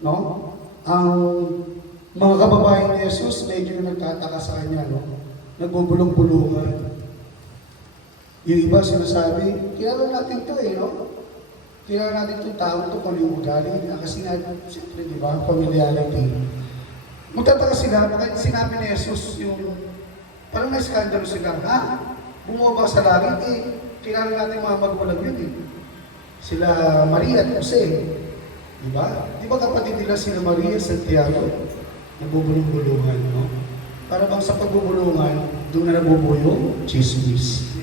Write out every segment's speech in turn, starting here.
no? Ang mga kababayan ni Jesus, medyo nagtataka sa kanya, no? Nagbubulong-bulungan. Yung iba sinasabi, kilala natin to eh, no? Kilala natin itong tao to kung yung ugali niya. Kasi nga, siyempre, di ba, familiarity. Magtataka sila, bakit sinabi ni Jesus yung, parang na-skandalo sila, ha? Bumaba sa langit eh. Kilala natin mga magulang yun eh. Sila Maria at Jose. Di ba? Di ba kapatid nila sila Maria, Santiago? Nagbubulong-bulungan, no? Para bang sa pagbubulungan, doon na nabubuyo, chismis.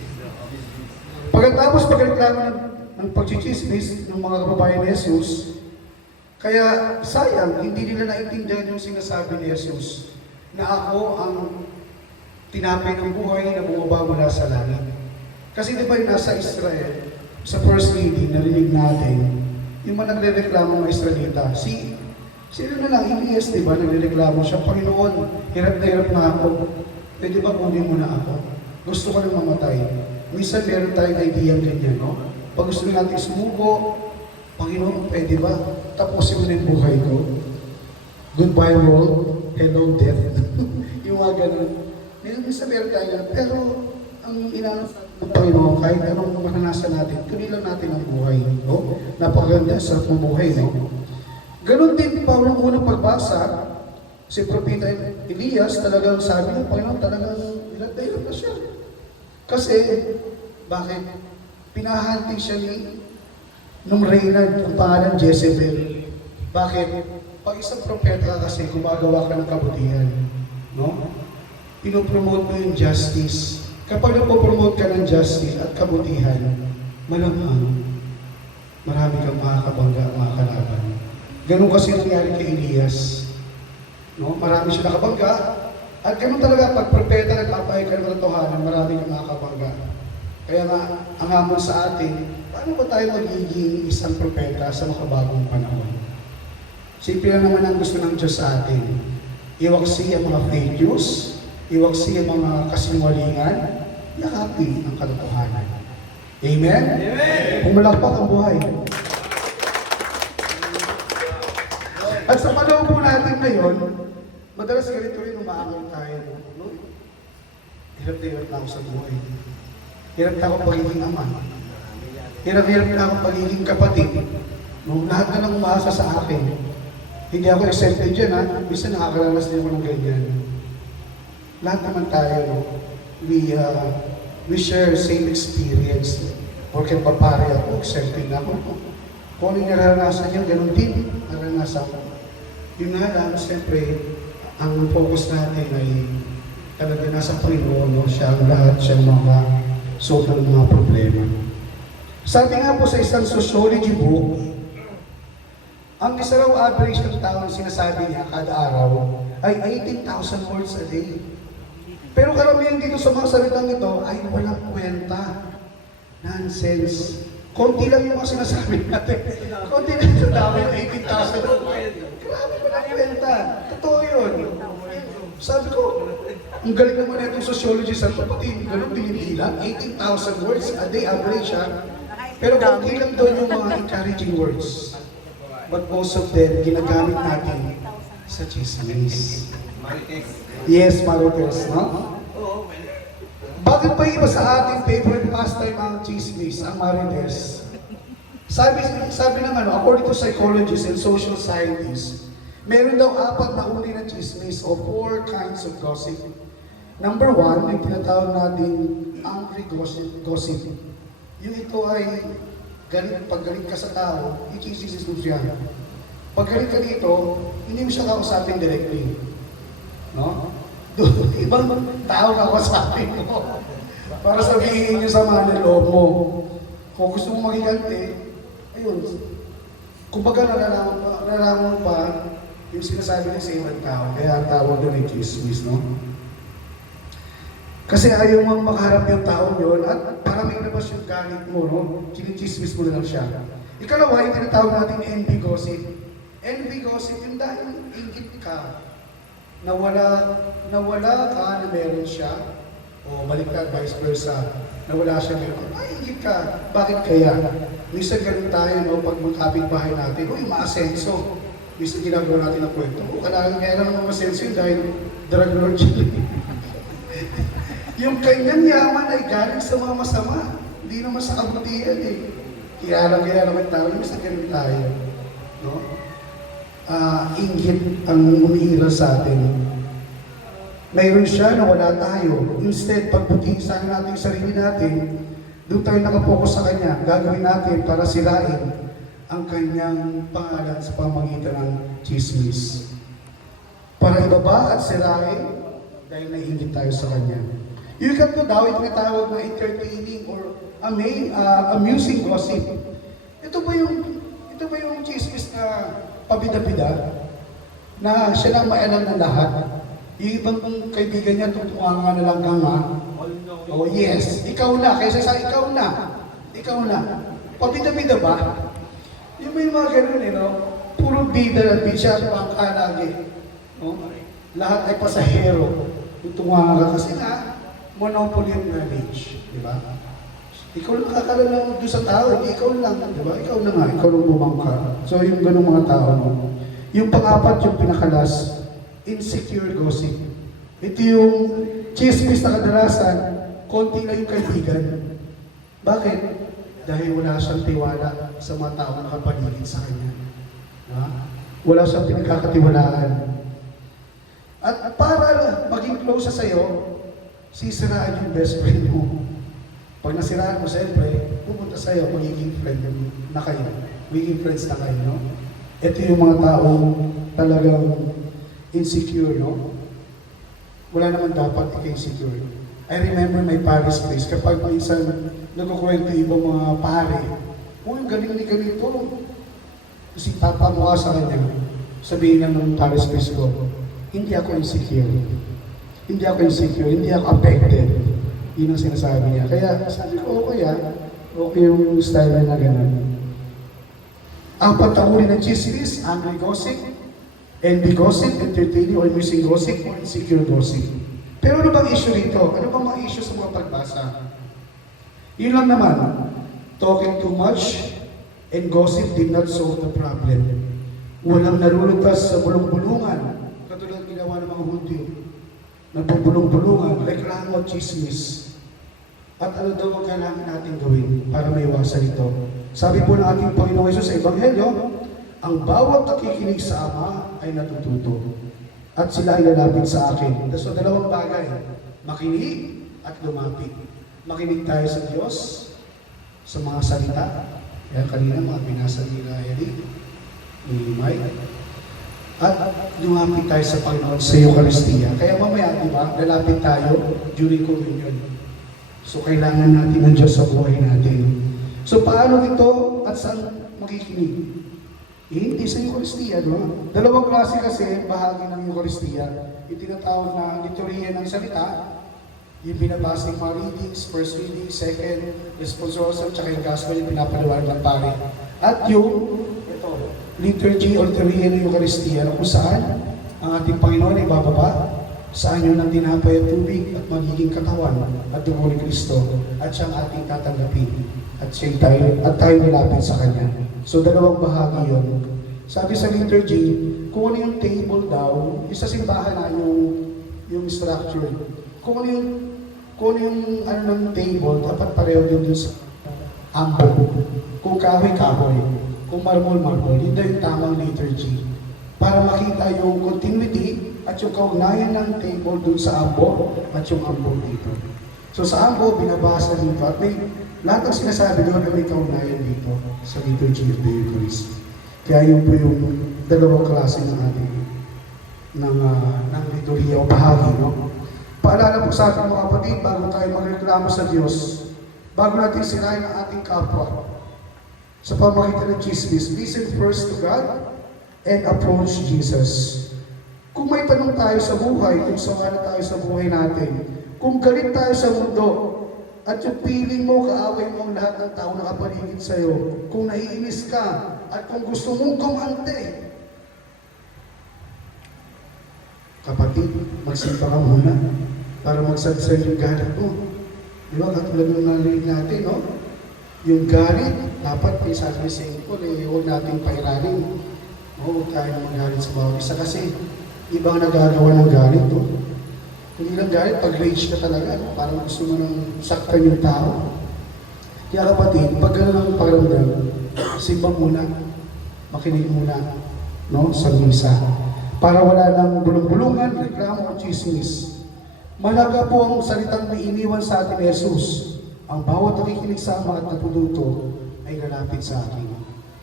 Pagkatapos pagreklamo ng pagchichismis ng mga kababayan ni Jesus, kaya sayang, hindi nila naintindihan yung sinasabi ni Jesus na ako ang tinapay ng buhay na bumaba mula sa langit. Kasi di ba yung nasa Israel, sa first reading, narinig natin, yung mga nagre-reklamo ng Israelita, sino na lang, Elias, di ba, nagre-reklamo siya, Panginoon, hirap na ako, pwede ba kunin mo na ako? Gusto ko nang mamatay. Minsan meron tayong idea ganyan, no? Pag gusto natin sumuko, Panginoon, pwede ba? Tapusin mo na yung buhay ko. Goodbye world, hello death. Yung mga ganun. Minsan meron tayo ganun. Pero, ang inanong ng Panginoon, kahit anong maranasan natin, tuloy lang natin ang buhay, no? Napakaganda sa buhay, no? Ganon din, Paulo, ng unang pagbasa, si Propeta Elias, talagang sabi ng Panginoon, talagang ilan na siya. Kasi, bakit? Pinahanting siya nung Reynard, ang pangalan Jezebel. Bakit? Pag isang propeta kasi, gumagawa ka ng kabutihan. No? Pinopromote mo yung justice. Kapag napopromote ka ng justice at kabutihan, malamang marami kang makakabangga, makakalaban. Ganun kasi nangyari kay Elias. No? Marami siya nakabangga. At ganun talaga, pag propeta nagpapahayag ka ng katotohanan, marami kang nakakabangga. Kaya nga, ang hamon sa atin, paano ba tayo magiging isang propeta sa makabagong panahon? Simple lang naman ang gusto ng Diyos sa atin. Iwaksi ang mga fake news, iwaksi ang mga kasinungalingan, yakapin ang katotohanan. Amen? Amen! Pumalakpak ang buhay. At sa panahon po natin ngayon, madalas ganito rin umaangal tayo. No? Hirap na hirap na ako sa buhay. Hirap na ako pagiging ama. Hirap na ako pagiging kapatid. No? Lahat na lang umaasa sa akin. Hindi ako exempted dyan, ha? Bisa nakakaranas din ako ng ganyan. Lahat naman tayo, no? We share same experience. Porque papare ako, exempted na ako. Kung ano yung naranasan niyo, ganun din. Naranasan ko. Yun nga lang, siyempre, ang focus natin ay talaga nasa Panginoon, no? Siya ang lahat, siya ang mga solve ng mga problema. Sabi nga po sa isang sociology book, ang isa raw average ng tao ang sinasabi niya kada araw ay 18,000 words a day. Pero karamihan dito sa mga salitang ito ay walang kwenta. Nonsense. Konti lang yung mga sinasabi natin. Konti lang yung dami ng 18,000 words. Grabe, walang kwenta. Totoo yun. Sabi ko, ang galing naman itong sociologist at pati ganun din lang, 18,000 words a day average ha. Pero konti lang doon yung mga encouraging words. But most of them, ginagamit natin sa chismis. Yes, Marites, no? Bakit pa iba sa ating favorite pastime ang chismis, ang Marites? Sabi ng ano, according to psychologists and social scientists, meron daw 4 na uri ng chismis o 4 kinds of gossip. Number 1, yung tinatawag natin angry gossip. Yung ito ay pag galit ka sa tao, i-chismis mo siya. Pag galit ka dito, hindi mo siya kausapin directly. No? Ibang tao kausapin mo. Para sabihin niyo sa mga loob mo. Kung gusto mong magiganti, ayun. Kumbaga nalalaman pa yung sinasabi niya sa ibang tao. Kaya ang tawag doon ay chismis, no? Kasi ayaw mong makaharap yung tao yun at para may labas yung galit mo, no? Kinichismis mo na lang siya. Ikalawa, yung tinatawag natin envy gossip. Envy gossip, yung dahil ingit ka, nawala ka na meron siya, o baliktad, vice versa, nawala siya meron, ay ingit ka, bakit kaya? Minsan ganun tayo, no? Pag magkapit bahay natin, uy, maasenso. Minsan ginagawa natin ang kwento. O kaya naman masenso yun dahil drug lord siya. Yung kanyang yaman ay galing sa mga masama. Hindi naman sa kabutihan eh. Kaya naman tayo, minsan ganun tayo. No? Inggit ang umihira sa atin. Mayroon siya na wala tayo. Instead, pagbutihin sana natin yung sarili natin, doon tayo nakapokus sa Kanya. Gagawin natin para sirain ang Kanyang pangalan sa pamamagitan ng chismis. Para ibaba at sirain dahil naiingit tayo sa Kanya. Yung ikaw daw, ito tinatawag na entertaining or amusing gossip. Ito ba yung chismis na pabida-bida? Na siya lang maalam ng lahat? Yung ibang kaibigan niya, tutuwa na lang kang oh yes, ikaw na, kaysa sa ikaw na. Pabida-bida ba? Yung may mga ganun no? Puro bida at bida pang lagi. No? Lahat ay pasahero. Tutuwa ka kasi nga, monopoly of knowledge. Di ba? Ikaw lang kakalalang doon sa tao, ikaw lang, di ba? Ikaw na nga, ikaw lang bumangka. So yung ganung mga tao, no? Yung pang-apat, yung pinakalas, insecure gossip. Ito yung chismis na kadalasan, konti lang yung kaibigan. Bakit? Dahil wala siyang tiwala sa mga tao na nakapaligid sa kanya. Wala siyang pinagkakatiwalaan. At para maging close sa iyo, sisiraan yung best friend mo. Pag nasiraan mo, siyempre, pupunta sa iyo, magiging friend na kayo. Magiging friends na kayo, no? Ito yung mga taong talagang insecure, no? Wala naman dapat ika-insecure. I remember my Paris place, kapag minsan nagkukwento ibang mga pare, yung galing ni ganito, kasi papamukha sa kanya, sabihin lang ng Paris place ko, hindi ako insecure. Hindi ako affected. Yun ang sinasabi niya. Kaya sabi ko, okay yung style na gano'n. Apat na uri ng chismis, angry gossip, envy gossip, entertaining or amusing gossip, or insecure gossip. Pero ano bang issue rito? Ano bang mga issue sa mga pagbasa? Yun lang naman, talking too much and gossip did not solve the problem. Walang narulutas sa bulong-bulungan, katulad ginawa ng mga Hudyo. Nagbubulong-bulungan, reklamo, chismis. At ano daw ang kailangan natin gawin para maiwasan ito? Sabi po ng ating Panginoong Hesus sa Ebanghelyo, ang bawat nakikinig sa Ama ay natututo. At sila ay lalapit sa akin. So, dalawang bagay. Makinig at lumapit. Makinig tayo sa Diyos, sa mga salita. Kaya kanina mga binasa ni Riley, ni Mike. At lumapit tayo sa Panginoon sa Eucharistia. Kaya mamaya, di ba, lalapit tayo during communion. So, kailangan natin ng Diyos sa buhay natin. So, paano ito at saan makikinig? Hindi sa Eucharistia, no? Dalawang klase kasi bahagi ng Eucharistia. Yung tinatawag na liturhiya ng salita, yung binabasa ng mga readings, first reading, second, responsorial, tsaka yung gospel, yung pinapaliwanag ng pare. At yung, ito, liturgy o liturhiya ng Eucharistia, kung saan ang ating Panginoon ay bababa sa anyo ng tinapay at tubig at magiging katawan at dugo ni Kristo at siyang ating tatanggapin at tayo nilapit sa Kanya. So, dalawang bahagi yun. Sabi sa liturgy, kung ano yung table daw, yung sa simbahan na yung structure. Kung ano yung ng table, dapat pareho yun sa ambo. Kung kahoy-kahoy, kung marble-marble, yun daw yung tamang liturgy. Para makita yung continuity at yung kaugnayan ng table dun sa ambo at yung ambo dito. So sa ambo, binabasa dito at may lahat ng sinasabi doon na may kaugnayan dito sa liturgy of the Eucharist. Kaya yun po yung dalawang klase ng ating ng liturhiya o bahagi, no? Paalala po sa ating mga kapatid, bago tayo magreklamo sa Diyos, bago natin sirain ang ating kapwa sa pamagitan ng chismis, listen first to God and approach Jesus. Kung may tanong tayo sa buhay, kung sawa na tayo sa buhay natin, kung galit tayo sa mundo, at yung feeling mo, kaaway mo ang lahat ng tao na kapaligid sa'yo, kung naiinis ka, at kung gusto mong kumante, kapatid, magsimpa ka muna para magsadsal yung galit mo. Di ba? Katulad ng narinig natin, no? Yung galit, dapat may sabi sa Paul, huwag nating pairanin. huwag tayo na magalit sa bawat isa kasi ibang nagagawa ng galit, no? Hindi lang galit, pag rage ka talaga, no? Parang gusto mo nang saktan yung tao. Kaya kapatid, pag gano'n ang pakiramdam, simba muna, makinig muna, no? Sa misa. Para wala nang bulong-bulungan, reklamo o chismis. Malaga po ang salitang may iniwan sa atin ni Jesus. Ang bawat nakikinig sa Ama at napuluto ay lalapit sa akin.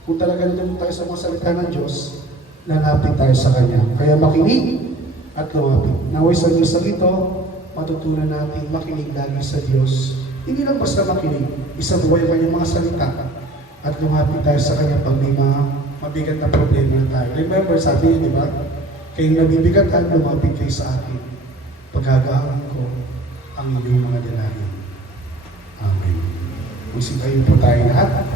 Kung talaga nandun tayo sa mga salita ng Diyos, lalapit tayo sa Kanya. Kaya makinig at lumapit. Naway sa misang ito, matutunan natin makinig lagi sa Diyos. Hindi lang basta makinig, isang buhay kanyang mga salita at lumapit tayo sa Kanya pag may mga mabigat na problema na tayo. Remember, sabi niya, di ba? Kayong nabibigatan, lumapit kayo sa akin. Paghagaan ko ang inyong mga dalangin. Amen. Usin kayo po tayo lahat.